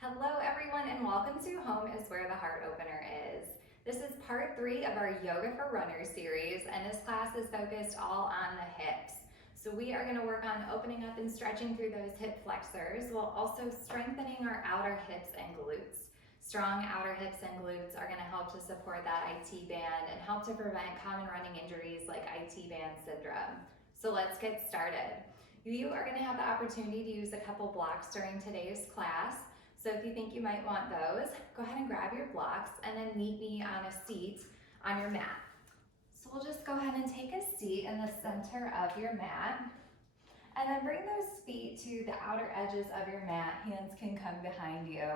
Hello everyone and welcome to Home is Where the Heart Opener is. This is part 3 of our Yoga for Runners series, and this class is focused all on the hips. So we are going to work on opening up and stretching through those hip flexors while also strengthening our outer hips and glutes. Strong outer hips and glutes are going to help to support that IT band and help to prevent common running injuries like IT band syndrome. So let's get started. You are going to have the opportunity to use a couple blocks during today's class. So if you think you might want those, go ahead and grab your blocks and then meet me on a seat on your mat. So we'll just go ahead and take a seat in the center of your mat and then bring those feet to the outer edges of your mat. Hands can come behind you.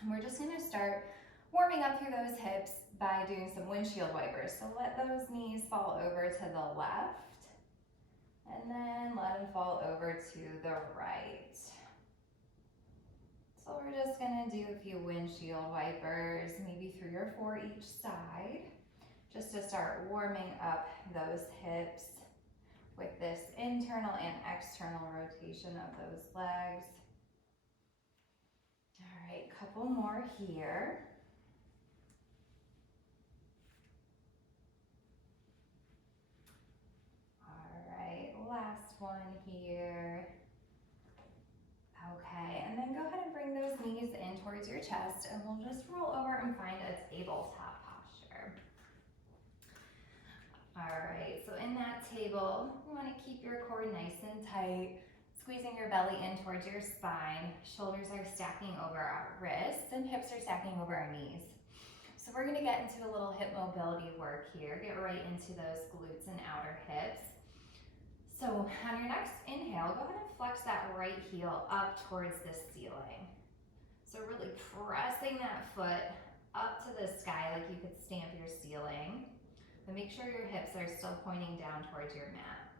And we're just gonna start warming up through those hips by doing some windshield wipers. So let those knees fall over to the left and then let them fall over to the right. So we're just gonna do a few windshield wipers, maybe 3 or 4 each side, just to start warming up those hips with this internal and external rotation of those legs. All right, couple more here. All right, last one here. Okay, and then go ahead and bring those knees in towards your chest, and we'll just roll over and find a tabletop posture. All right, so in that table, you want to keep your core nice and tight, squeezing your belly in towards your spine. Shoulders are stacking over our wrists, and hips are stacking over our knees. So we're going to get into a little hip mobility work here. Get right into those glutes and outer hips. So on your next inhale, go ahead and flex that right heel up towards the ceiling. So really pressing that foot up to the sky like you could stamp your ceiling. But make sure your hips are still pointing down towards your mat.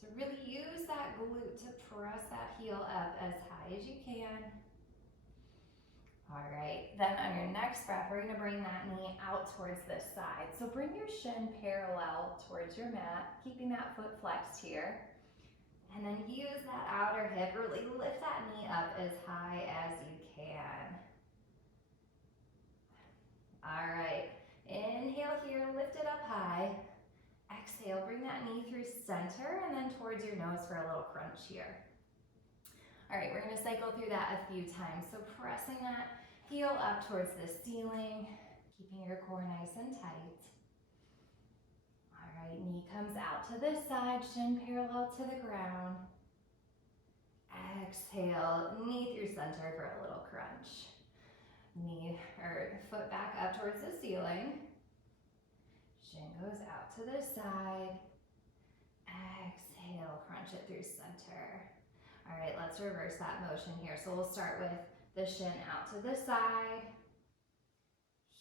So really use that glute to press that heel up as high as you can. All right, then on your next breath, we're gonna bring that knee out towards this side. So bring your shin parallel towards your mat, keeping that foot flexed here. And then use that outer hip, really lift that knee up as high as you can. All right, inhale here, lift it up high. Exhale, bring that knee through center and then towards your nose for a little crunch here. All right, we're gonna cycle through that a few times. So pressing that heel up towards the ceiling, keeping your core nice and tight. All right, knee comes out to this side, shin parallel to the ground. Exhale, knee through center for a little crunch. Knee or foot back up towards the ceiling. Shin goes out to the side. Exhale, crunch it through center. All right, let's reverse that motion here. So we'll start with the shin out to the side,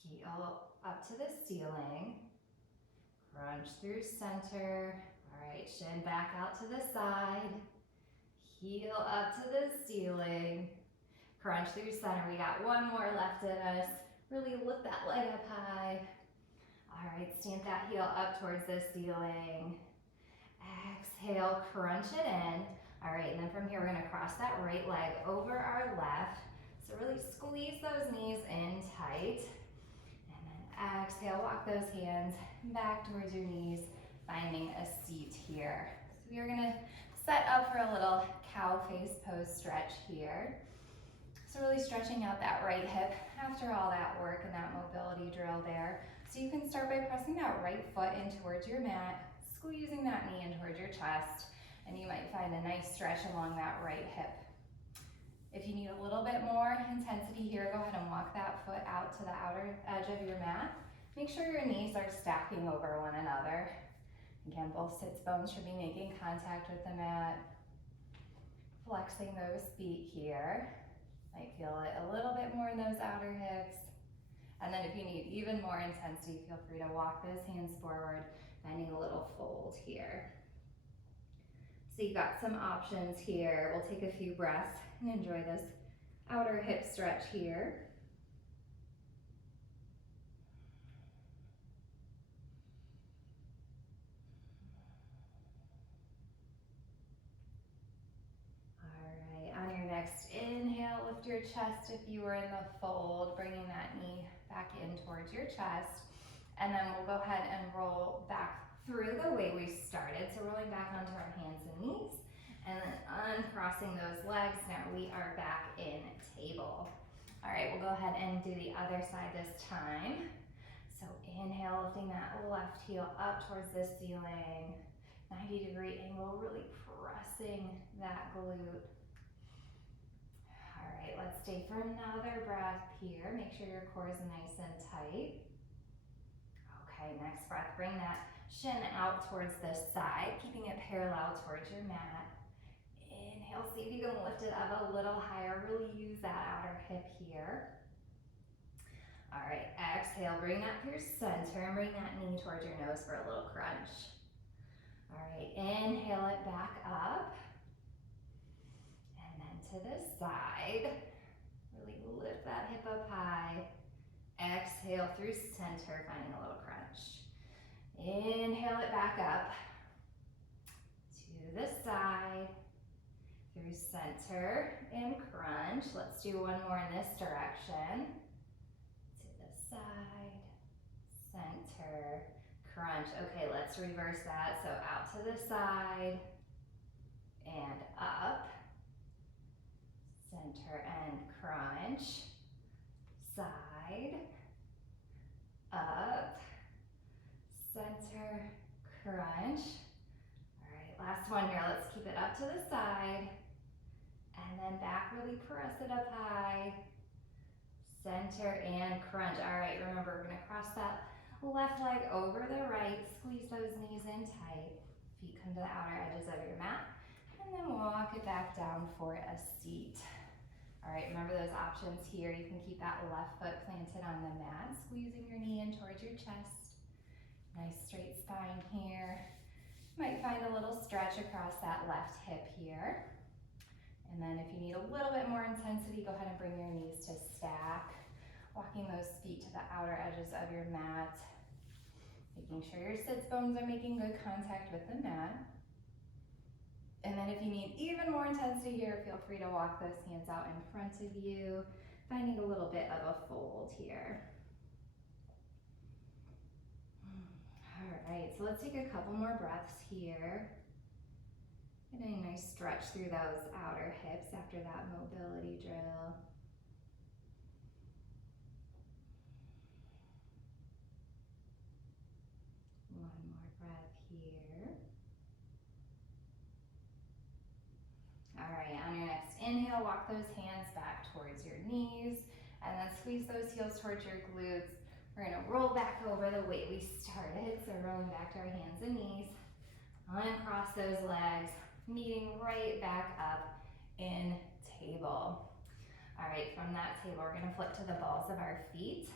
heel up to the ceiling, crunch through center. All right, shin back out to the side, heel up to the ceiling, crunch through center. We got one more left in us. Really lift that leg up high. All right, stamp that heel up towards the ceiling. Exhale, crunch it in. All right, and then from here, we're gonna cross that right leg over our left. So really squeeze those knees in tight. And then exhale, walk those hands back towards your knees, finding a seat here. So we are gonna set up for a little cow face pose stretch here. So really stretching out that right hip after all that work and that mobility drill there. So you can start by pressing that right foot in towards your mat, squeezing that knee in towards your chest, and you might find a nice stretch along that right hip. If you need a little bit more intensity here, go ahead and walk that foot out to the outer edge of your mat. Make sure your knees are stacking over one another. Again, both sits bones should be making contact with the mat. Flexing those feet here. Might feel it a little bit more in those outer hips. And then if you need even more intensity, feel free to walk those hands forward, finding a little fold here. So you've got some options here. We'll take a few breaths and enjoy this outer hip stretch here. All right, on your next inhale, lift lift your chest if you were in the fold, bringing that knee back in towards your chest. And then we'll go ahead and roll back through the way we started. So rolling back onto our hands and knees, and then uncrossing those legs. Now we are back in table. All right, we'll go ahead and do the other side this time. So inhale, lifting that left heel up towards the ceiling. 90-degree angle, really pressing that glute. All right, let's stay for another breath here. Make sure your core is nice and tight. Okay, next breath, bring that shin out towards the side, keeping it parallel towards your mat. Inhale, see if you can lift it up a little higher. Really use that outer hip here. All right, exhale, bring that through center and bring that knee towards your nose for a little crunch. All right, inhale it back up. And then to the side. Really lift that hip up high. Exhale through center, finding a little crunch. Inhale it back up. To the side. Through center and crunch. Let's do one more in this direction. To the side, center, crunch. Okay, let's reverse that. So out to the side and up. Center and crunch. Side, up, center, crunch. All right, last one here. Let's keep it up to the side. And then back, really press it up high. Center and crunch. All right, remember, we're gonna cross that left leg over the right. Squeeze those knees in tight. Feet come to the outer edges of your mat. And then walk it back down for a seat. All right, remember those options here. You can keep that left foot planted on the mat, squeezing your knee in towards your chest. Nice straight spine here. Might find a little stretch across that left hip here. And then if you need a little bit more intensity, go ahead and bring your knees to stack. Walking those feet to the outer edges of your mat. Making sure your sits bones are making good contact with the mat. And then if you need even more intensity here, feel free to walk those hands out in front of you, finding a little bit of a fold here. All right, so let's take a couple more breaths here. Getting a nice stretch through those outer hips after that mobility drill. One more breath here. All right, on your next inhale, walk those hands back towards your knees and then squeeze those heels towards your glutes. We're gonna roll back over the way we started. So rolling back to our hands and knees, uncross those legs, meeting right back up in table. All right, from that table, we're gonna flip to the balls of our feet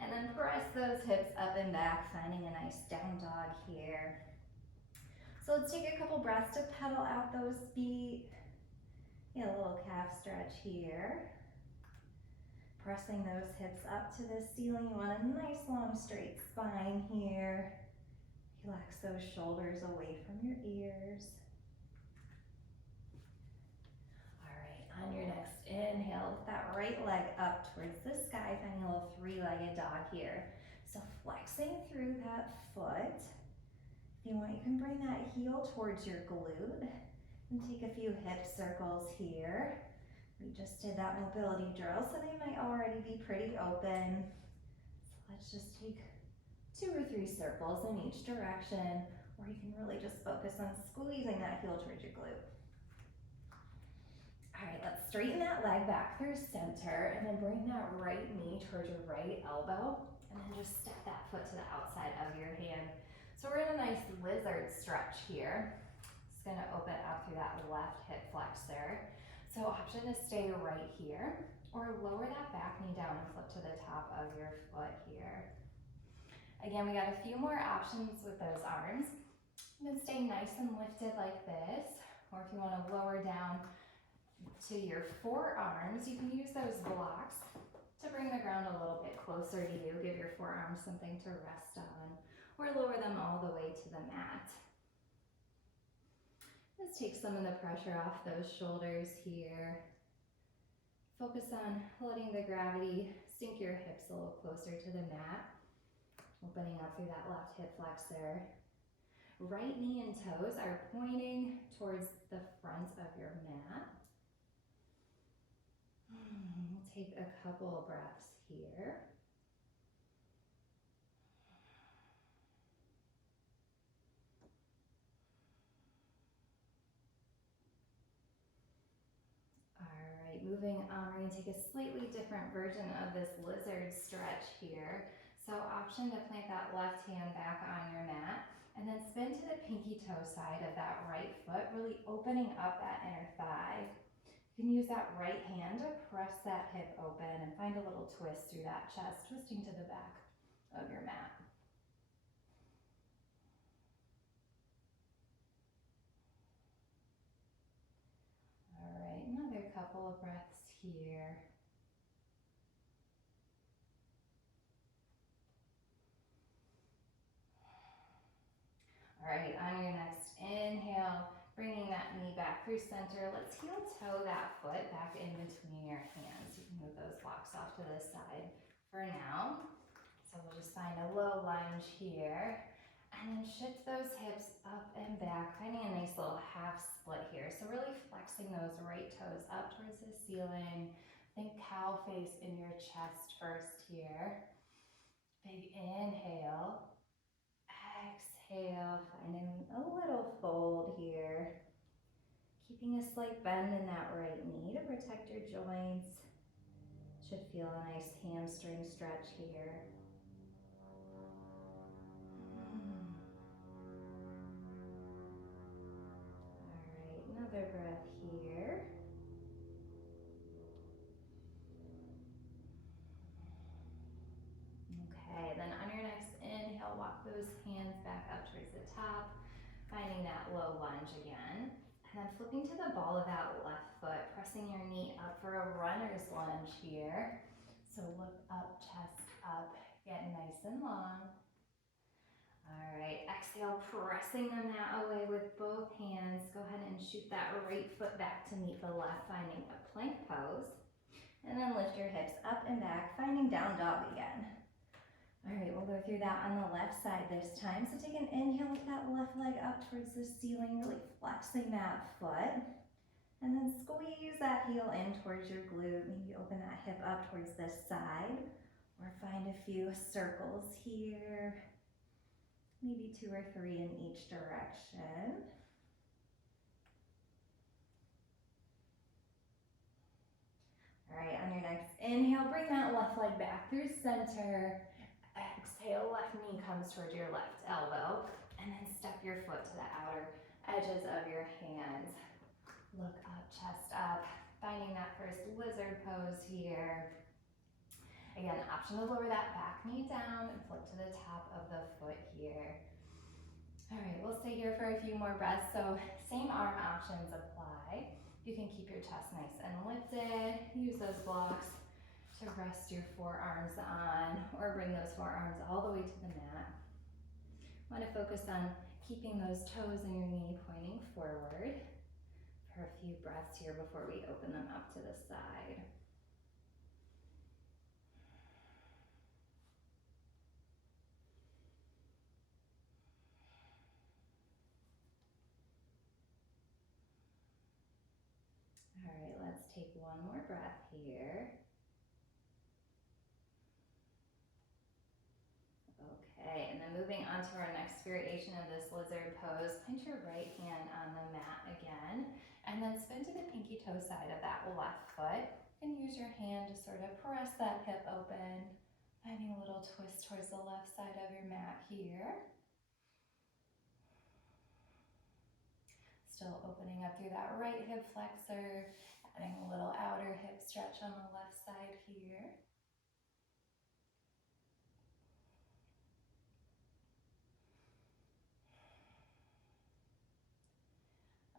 and then press those hips up and back, finding a nice down dog here. So let's take a couple breaths to pedal out those feet. Get a little calf stretch here. Pressing those hips up to the ceiling. You want a nice long straight spine here. Relax those shoulders away from your ears. All right, on your next inhale, lift that right leg up towards the sky, finding a little three-legged dog here. So flexing through that foot. If you want, you can bring that heel towards your glute and take a few hip circles here. We just did that mobility drill, so they might already be pretty open. So let's just take 2 or 3 circles in each direction, or you can really just focus on squeezing that heel towards your glute. All right, let's straighten that leg back through center and then bring that right knee towards your right elbow and then just step that foot to the outside of your hand. So we're in a nice lizard stretch here. It's gonna open up through that left hip flexor. So option to stay right here or lower that back knee down and flip to the top of your foot here. Again, we got a few more options with those arms. You can stay nice and lifted like this, or if you want to lower down to your forearms, you can use those blocks to bring the ground a little bit closer to you, give your forearms something to rest on, or lower them all the way to the mat. Let's take some of the pressure off those shoulders here. Focus on letting the gravity sink your hips a little closer to the mat, opening up through that left hip flexor. Right knee and toes are pointing towards the front of your mat. We'll take a couple of breaths here. All right, moving on, we're going to take a slightly different version of this lizard stretch here. So option to plant that left hand back on your mat and then spin to the pinky toe side of that right foot, really opening up that inner thigh. You can use that right hand to press that hip open and find a little twist through that chest, twisting to the back of your mat. All right, another couple of breaths here. All right, on your next inhale, bringing that knee back through center. Let's heel toe that foot back in between your hands. You can move those blocks off to the side for now. So we'll just find a low lunge here. And then shift those hips up and back, finding a nice little half split here. So really flexing those right toes up towards the ceiling. Think cow face in your chest first here. Big inhale. Exhale, finding a little fold here. Keeping a slight bend in that right knee to protect your joints. Should feel a nice hamstring stretch here. All right, another breath here. Okay, then on your next inhale, walk those hands back up towards the top, finding that low lunge again. And then flipping to the ball of that left foot, pressing your knee up for a runner's lunge here. So look up, chest up, get nice and long. All right, exhale, pressing the mat away with both hands. Go ahead and shoot that right foot back to meet the left, finding a plank pose. And then lift your hips up and back, finding down dog again. All right, we'll go through that on the left side this time. So take an inhale with that left leg up towards the ceiling, really flexing that foot. And then squeeze that heel in towards your glute. Maybe open that hip up towards this side. Or find a few circles here. Maybe 2 or 3 in each direction. All right, on your next inhale, bring that left leg back through center. Exhale, left knee comes towards your left elbow, and then step your foot to the outer edges of your hands. Look up, chest up, finding that first lizard pose here. Again, option to lower that back knee down and flip to the top of the foot here. All right, we'll stay here for a few more breaths. So same arm options apply. You can keep your chest nice and lifted. Use those blocks to rest your forearms on, or bring those forearms all the way to the mat. Want to focus on keeping those toes in your knee pointing forward for a few breaths here before we open them up to the side. All right, let's take one more breath here. Okay, and then moving on to our next variation of this lizard pose, plant your right hand on the mat again, and then spin to the pinky toe side of that left foot, and use your hand to sort of press that hip open, finding a little twist towards the left side of your mat here. Still opening up through that right hip flexor, adding a little outer hip stretch on the left side here.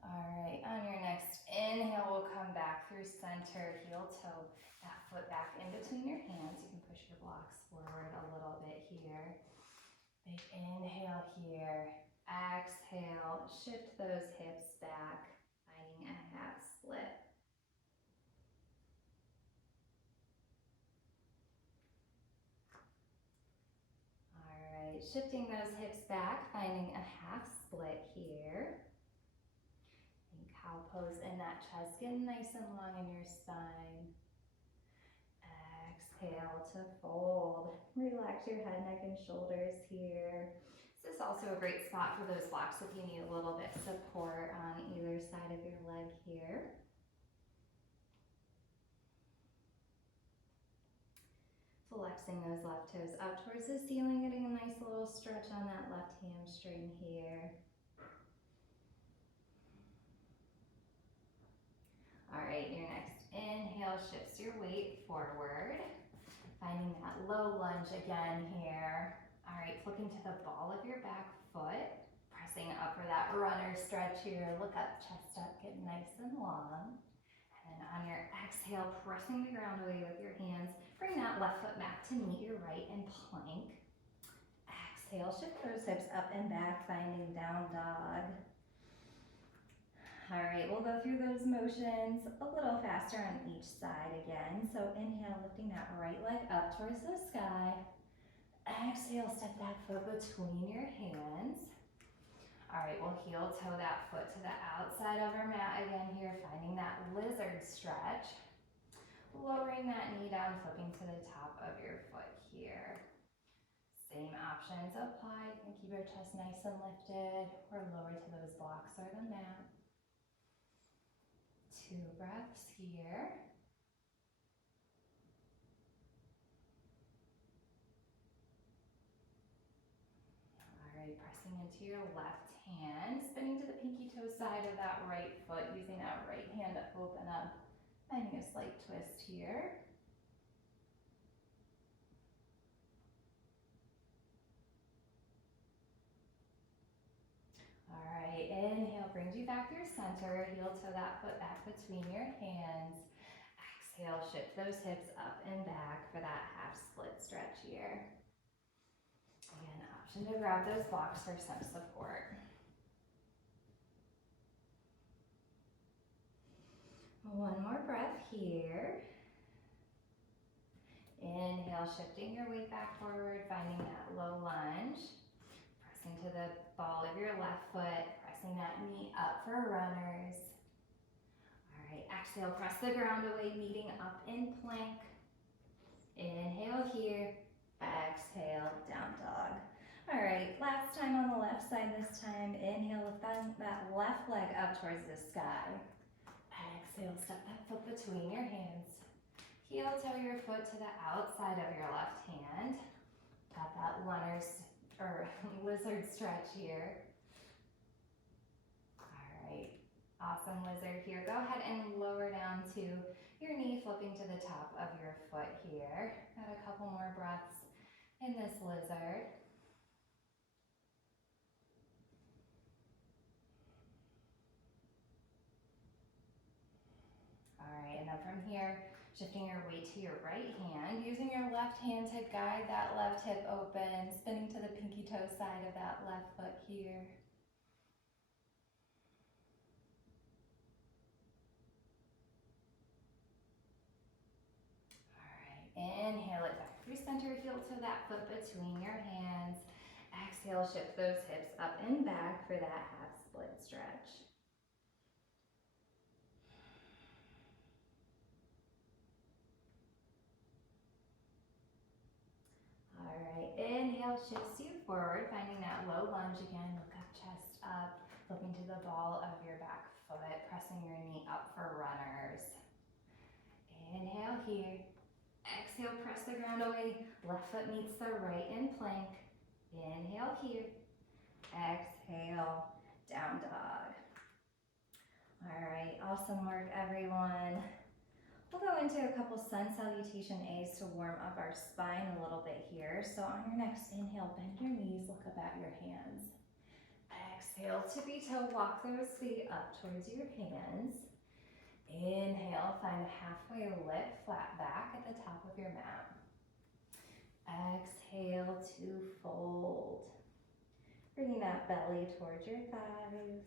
All right, on your next inhale, we'll come back through center, heel toe, that foot back in between your hands. You can push your blocks forward a little bit here. Big inhale here. Exhale, shift those hips back, finding a half split. shifting those hips back, finding a half split here. And cow pose in that chest, get nice and long in your spine. Exhale to fold. Relax your head, neck, and shoulders here. This is also a great spot for those blocks if you need a little bit of support on either side of your leg here. Flexing those left toes up towards the ceiling, getting a nice little stretch on that left hamstring here. All right, your next inhale shifts your weight forward. Finding that low lunge again here. All right, flipping to the ball of your back foot. Pressing up for that runner stretch here. Look up, chest up, get nice and long. And then on your exhale, pressing the ground away with your hands. Bring that left foot back to meet your right in plank. Exhale, shift those hips up and back, finding down dog. All right, we'll go through those motions a little faster on each side again. So inhale, lifting that right leg up towards the sky. Exhale, step that foot between your hands. All right, we'll heel toe that foot to the outside of our mat again here, finding that lizard stretch. Lowering that knee down, flipping to the top of your foot here. Same options apply. You can keep your chest nice and lifted or lower to those blocks or the mat. 2 breaths here. All right, pressing into your left hand, spinning to the pinky toe side of that right foot, using that right hand to open up, finding a slight twist here. All right, inhale brings you back to your center, heel toe that foot back between your hands. Exhale, shift those hips up and back for that half split stretch here. Again, option to grab those blocks for some support. One more breath here. Inhale, shifting your weight back forward, finding that low lunge. Pressing to the ball of your left foot, pressing that knee up for runners. All right, exhale, press the ground away, meeting up in plank. Inhale here, exhale, down dog. All right, last time on the left side this time. Inhale, lift that left leg up towards the sky. Exhale, step that foot between your hands. Heel toe your foot to the outside of your left hand. Got that lizard stretch here. All right, awesome lizard here. Go ahead and lower down to your knee, flipping to the top of your foot here. Got a couple more breaths in this lizard. All right, and then from here, shifting your weight to your right hand, using your left hand to guide that left hip open, spinning to the pinky toe side of that left foot here. All right, inhale it back through center, heel to that foot between your hands. Exhale, shift those hips up and back for that half split stretch. All right, inhale shifts you forward, finding that low lunge again. Look up, chest up, flipping to the ball of your back foot, pressing your knee up for runners. Inhale here. Exhale, press the ground away. Left foot meets the right in plank. Inhale here. Exhale, down dog. All right, awesome work, everyone. We'll go into a couple sun salutation A's to warm up our spine a little bit here. So on your next inhale, bend your knees, look up at your hands. Exhale, tippy toe, walk those feet up towards your hands. Inhale, find a halfway lift, flat back at the top of your mat. Exhale to fold. Bringing that belly towards your thighs.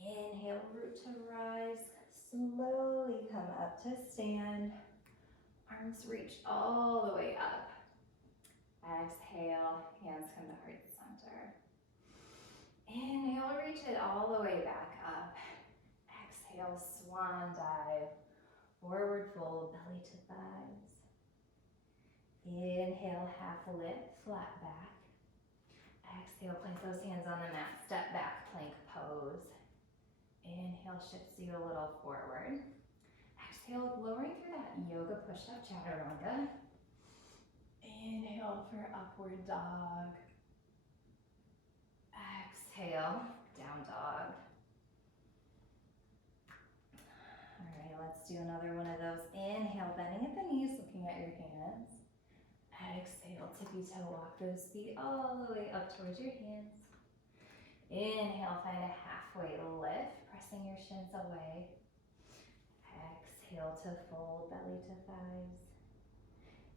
Inhale, root to rise. Slowly come up to stand. Arms reach all the way up. Exhale, hands come to heart center. Inhale, reach it all the way back up. Exhale, swan dive. Forward fold, belly to thighs. Inhale, half lift, flat back. Exhale, plant those hands on the mat, step back, plank pose. Inhale, shifts you a little forward. Exhale, lowering through that yoga push-up chaturanga. Inhale for upward dog. Exhale, down dog. All right, let's do another one of those. Inhale, bending at the knees, looking at your hands. Exhale, tippy toe, walk those feet all the way up towards your hands. Inhale, find a halfway lift, pressing your shins away. Exhale to fold, belly to thighs.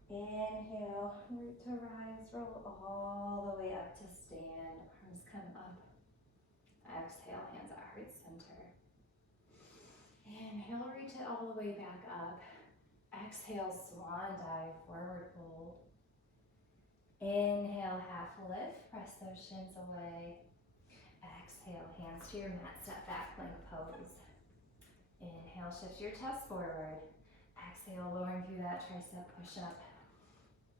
Inhale, root to rise, roll all the way up to stand, arms come up. Exhale, hands at heart center. Inhale, reach it all the way back up. Exhale, swan dive, forward fold. Inhale, half lift, press those shins away. Exhale, hands to your mat, step back, plank pose. Inhale, shift your chest forward. Exhale, lowering through that tricep push-up.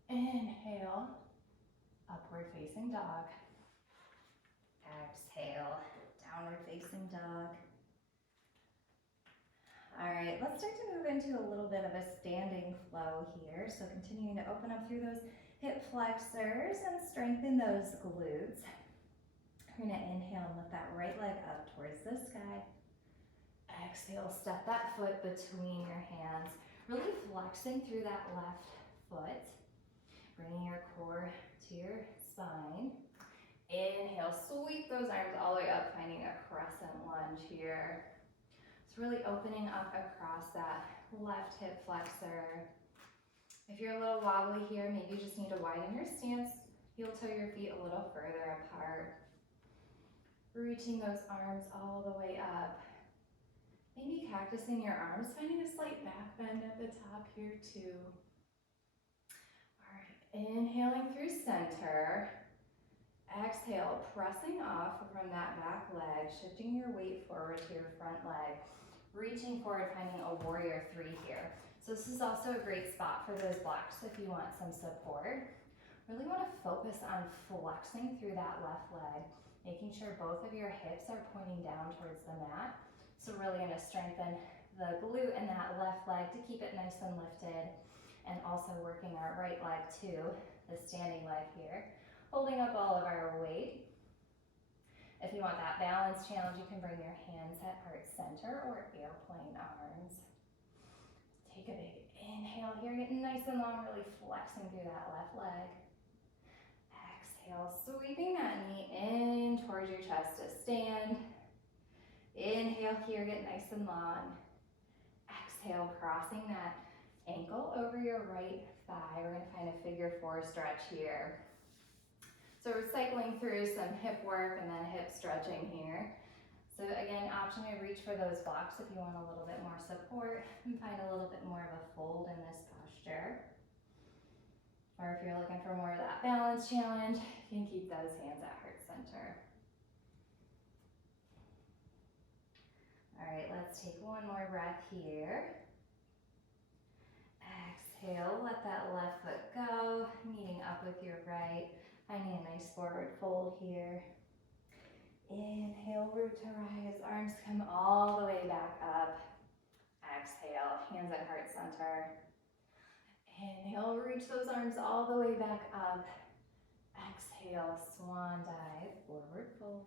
Inhale, upward facing dog. Exhale, downward facing dog. All right, let's start to move into a little bit of a standing flow here. So continuing to open up through those hip flexors and strengthen those glutes. We're gonna inhale and lift that right leg up towards the sky. Exhale, step that foot between your hands, really flexing through that left foot. Bringing your core to your spine. Inhale, sweep those arms all the way up, finding a crescent lunge here. It's really opening up across that left hip flexor. If you're a little wobbly here, maybe you just need to widen your stance, heel toe your feet a little further apart. Reaching those arms all the way up. Maybe cactusing your arms, finding a slight back bend at the top here too. Inhaling through center. Exhale, pressing off from that back leg, shifting your weight forward to your front leg. Reaching forward, finding a warrior three here. So this is also a great spot for those blocks if you want some support. Really want to focus on flexing through that left leg, making sure both of your hips are pointing down towards the mat. So really going to strengthen the glute in that left leg to keep it nice and lifted. And also working our right leg too, the standing leg here. Holding up all of our weight. If you want that balance challenge, you can bring your hands at heart center or airplane arms. Take a big inhale here, getting nice and long, really flexing through that left leg. Exhale, sweeping that knee in towards your chest to stand. Inhale here, get nice and long. Exhale, crossing that ankle over your right thigh. We're going to find a figure four stretch here. So we're cycling through some hip work and then hip stretching here. So again, option to reach for those blocks if you want a little bit more support and find a little bit more of a fold in this posture. Or if you're looking for more of that balance challenge, you can keep those hands at heart center. All right, let's take one more breath here. Exhale, let that left foot go, meeting up with your right, finding a nice forward fold here. Inhale, root to rise, arms come all the way back up. Exhale, hands at heart center. Inhale, reach those arms all the way back up. Exhale, swan dive, forward fold.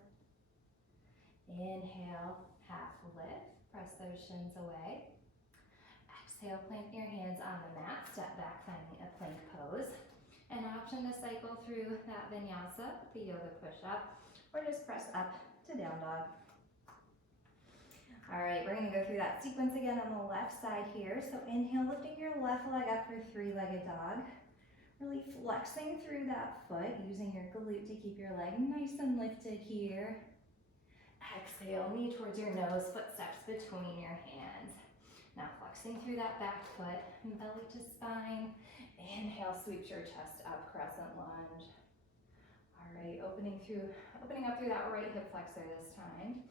Inhale, half lift, press those shins away. Exhale, plant your hands on the mat, step back, finding a plank pose. An option to cycle through that vinyasa, the yoga push-up, or just press up to down dog. All right, we're gonna go through that sequence again on the left side here. So inhale, lifting your left leg up for three-legged dog. Really flexing through that foot, using your glute to keep your leg nice and lifted here. Exhale, knee towards your nose, footsteps between your hands. Now flexing through that back foot, belly to spine. Inhale, sweeps your chest up, crescent lunge. All right, opening up through that right hip flexor this time.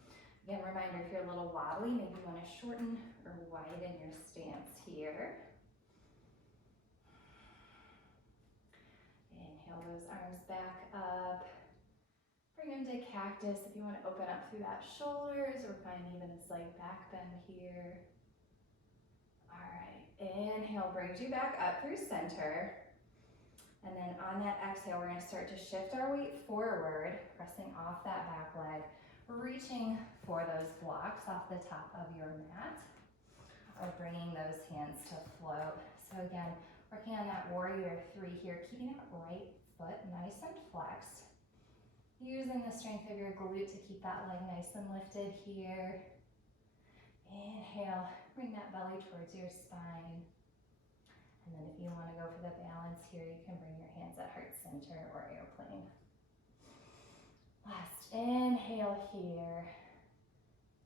Again, reminder, if you're a little wobbly, maybe you want to shorten or widen your stance here. Inhale those arms back up. Bring them to cactus if you want to open up through that shoulders or find even a slight back bend here. All right, inhale brings you back up through center. And then on that exhale, we're going to start to shift our weight forward, pressing off that back leg, reaching for those blocks off the top of your mat, or bringing those hands to float. So again, working on that warrior three here, keeping that right foot nice and flexed. Using the strength of your glute to keep that leg nice and lifted here. Inhale, bring that belly towards your spine. And then if you want to go for the balance here, you can bring your hands at heart center or airplane. Last inhale here.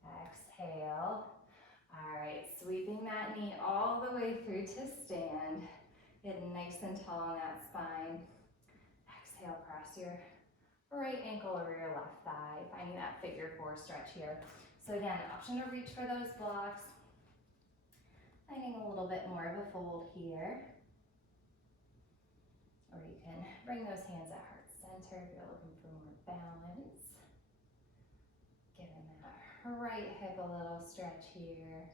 Exhale. All right, sweeping that knee all the way through to stand. Getting nice and tall on that spine. Exhale, cross your right ankle over your left thigh, finding that figure four stretch here. So again, option to reach for those blocks. Finding a little bit more of a fold here. Or you can bring those hands at heart center if you're looking for more balance. Giving that right hip a little stretch here.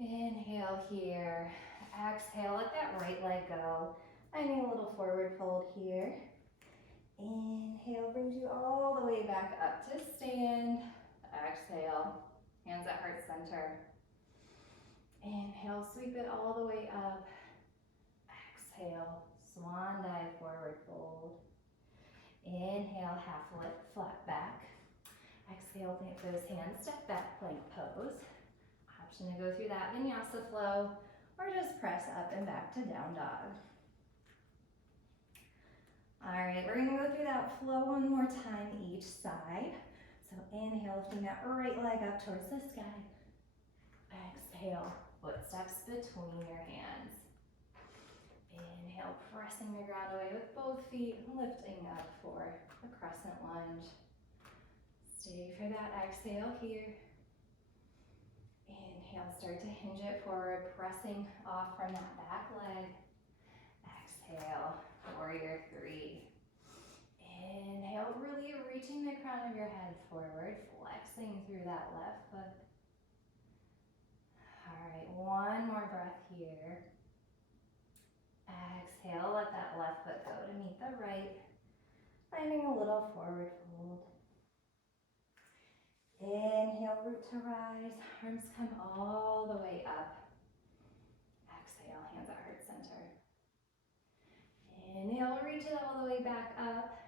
Inhale here. Exhale, let that right leg go. Finding a little forward fold here. Inhale brings you all the way back up to stand. Exhale, hands at heart center. Inhale, sweep it all the way up. Exhale, swan dive, forward fold. Inhale, half lift, flat back. Exhale, plant those hands, step back, plank pose. Option to go through that vinyasa flow, or just press up and back to down dog. All right, we're gonna go through that flow one more time each side. So inhale, lifting that right leg up towards the sky. Exhale, footsteps between your hands. Inhale, pressing the ground away with both feet, lifting up for the crescent lunge. Stay for that exhale here. Inhale, start to hinge it forward, pressing off from that back leg. Exhale, warrior three. Inhale, really reaching the crown of your head forward, flexing through that left foot. All right, one more breath here. Exhale, let that left foot go to meet the right. Finding a little forward fold. Inhale, root to rise. Arms come all the way up. Exhale, hands at heart center. Inhale, reach it all the way back up.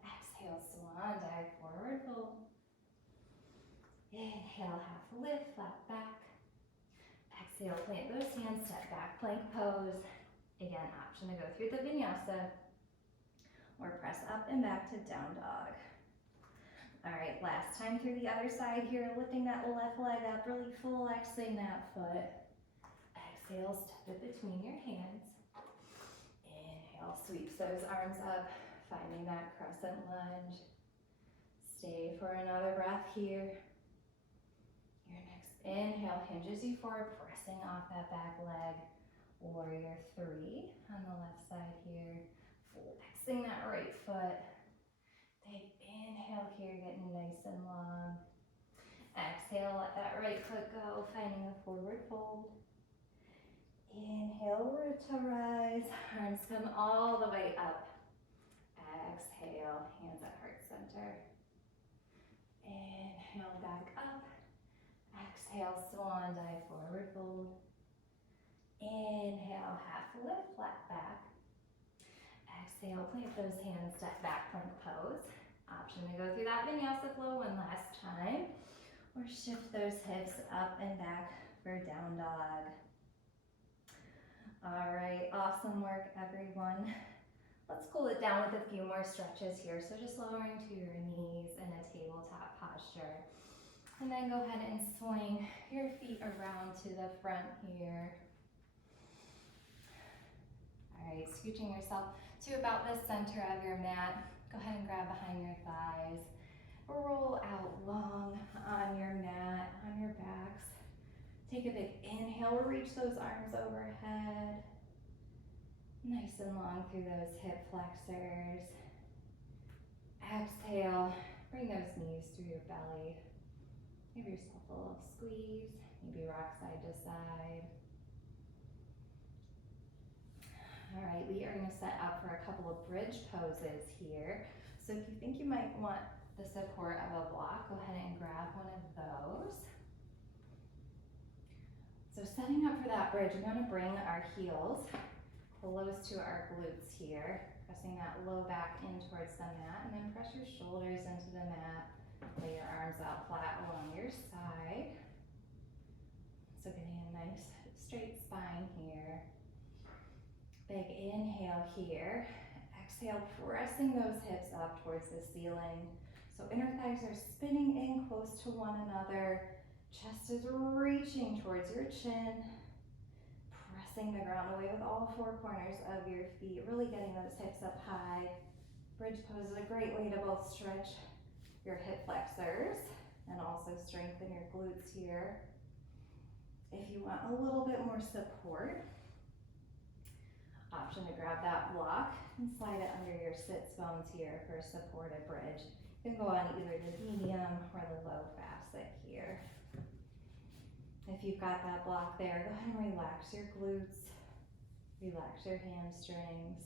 Exhale, swan dive, forward fold. Inhale, half lift, flat back. Exhale, plant those hands, step back, plank pose. Again, option to go through the vinyasa or press up and back to down dog. All right, last time through the other side here, lifting that left leg up, really flexing that foot. Exhale, step it between your hands. Inhale, sweeps those arms up, finding that crescent lunge. Stay for another breath here. Your next inhale hinges you forward, pressing off that back leg. Warrior three on the left side here. Flexing that right foot. Big inhale here, getting nice and long. Exhale, let that right foot go, finding a forward fold. Inhale, root to rise. Arms come all the way up. Exhale, hands at heart center. Inhale, back up. Exhale, swan dive, forward fold. Inhale, half lift, flat back. Exhale, plant those hands, step back, plank pose. Option to go through that vinyasa flow one last time. Or shift those hips up and back for down dog. All right, awesome work, everyone. Let's cool it down with a few more stretches here. So just lowering to your knees in a tabletop posture. And then go ahead and swing your feet around to the front here. All right, scooching yourself to about the center of your mat. Go ahead and grab behind your thighs. Roll out long on your mat, on your backs. Take a big inhale, reach those arms overhead. Nice and long through those hip flexors. Exhale, bring those knees through your belly. Give yourself a little squeeze, maybe rock side to side. All right, we are gonna set up for a couple of bridge poses here. So if you think you might want the support of a block, go ahead and grab one of those. So setting up for that bridge, we're gonna bring our heels close to our glutes here, pressing that low back in towards the mat, and then press your shoulders into the mat. Lay your arms out flat along your side. So getting a nice straight spine here. Big inhale here. Exhale, pressing those hips up towards the ceiling. So inner thighs are spinning in close to one another. Chest is reaching towards your chin. Pressing the ground away with all four corners of your feet. Really getting those hips up high. Bridge pose is a great way to both stretch your hip flexors and also strengthen your glutes here. If you want a little bit more support, option to grab that block and slide it under your sits bones here for a supported bridge. You can go on either the medium or the low facet here. If you've got that block there, go ahead and relax your glutes, relax your hamstrings.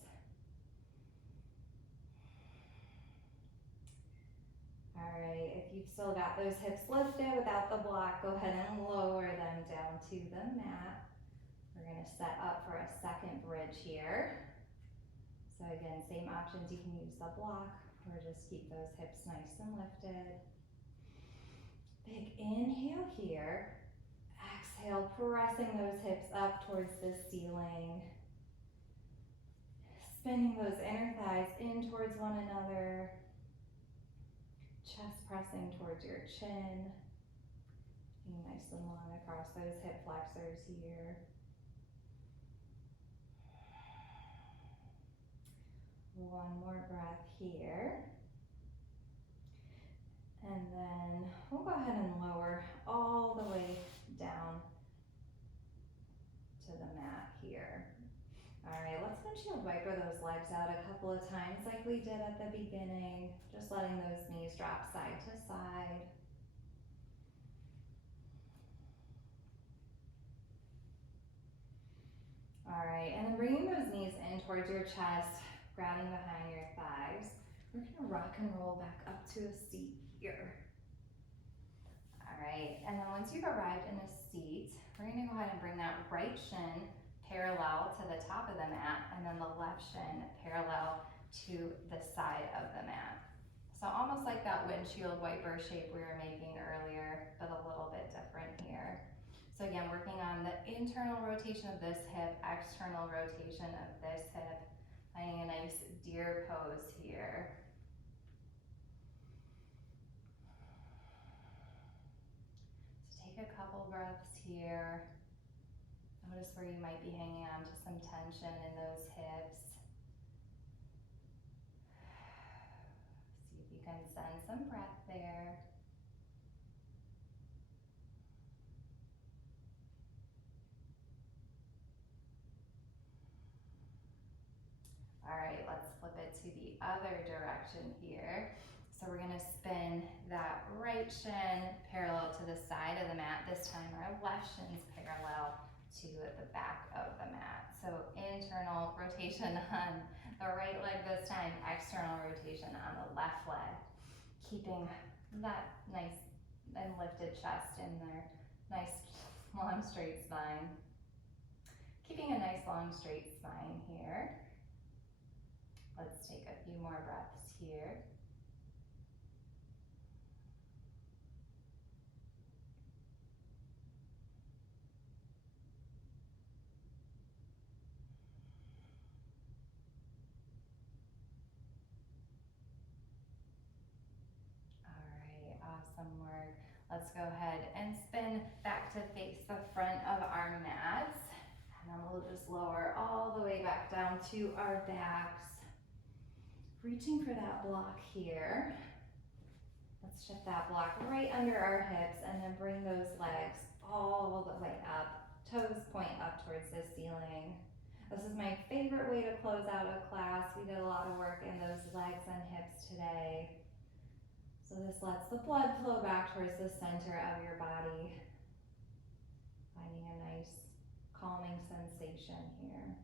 All right, if you've still got those hips lifted without the block, go ahead and lower them down to the mat. We're gonna set up for a second bridge here. So again, same options, you can use the block or just keep those hips nice and lifted. Big inhale here. Exhale, pressing those hips up towards the ceiling. Spinning those inner thighs in towards one another. Chest pressing towards your chin. Being nice and long across those hip flexors here. One more breath here. And then we'll go ahead and lower all the way down to the mat here. All right, let's windshield wiper those legs out a couple of times like we did at the beginning. Just letting those knees drop side to side. All right, and then bringing those knees in towards your chest, grabbing behind your thighs. We're gonna rock and roll back up to a seat here. All right, and then once you've arrived in a seat, we're gonna go ahead and bring that right shin parallel to the top of the mat, and then the left shin parallel to the side of the mat. So almost like that windshield wiper shape we were making earlier, but a little bit different here. So again, working on the internal rotation of this hip, external rotation of this hip, finding a nice deer pose here. So take a couple breaths here. Notice where you might be hanging on to some tension in those hips. See if you can send some breath there. All right, let's flip it to the other direction here. So we're gonna spin that right shin parallel to the side of the mat. This time our left shin's parallel to the back of the mat. So internal rotation on the right leg this time, external rotation on the left leg. Keeping that nice and lifted chest in there. Nice long straight spine. Keeping a nice long straight spine here. Let's take a few more breaths here. All right, awesome work. Let's go ahead and spin back to face the front of our mats. And then we'll just lower all the way back down to our backs. Reaching for that block here. Let's shift that block right under our hips and then bring those legs all the way up. Toes point up towards the ceiling. This is my favorite way to close out a class. We did a lot of work in those legs and hips today. So this lets the blood flow back towards the center of your body. Finding a nice calming sensation here.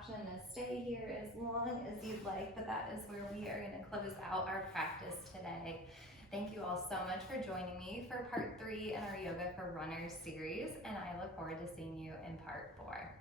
Option to stay here as long as you'd like, but that is where we are going to close out our practice today. Thank you all so much for joining me for part 3 in our Yoga for Runners series, and I look forward to seeing you in part 4.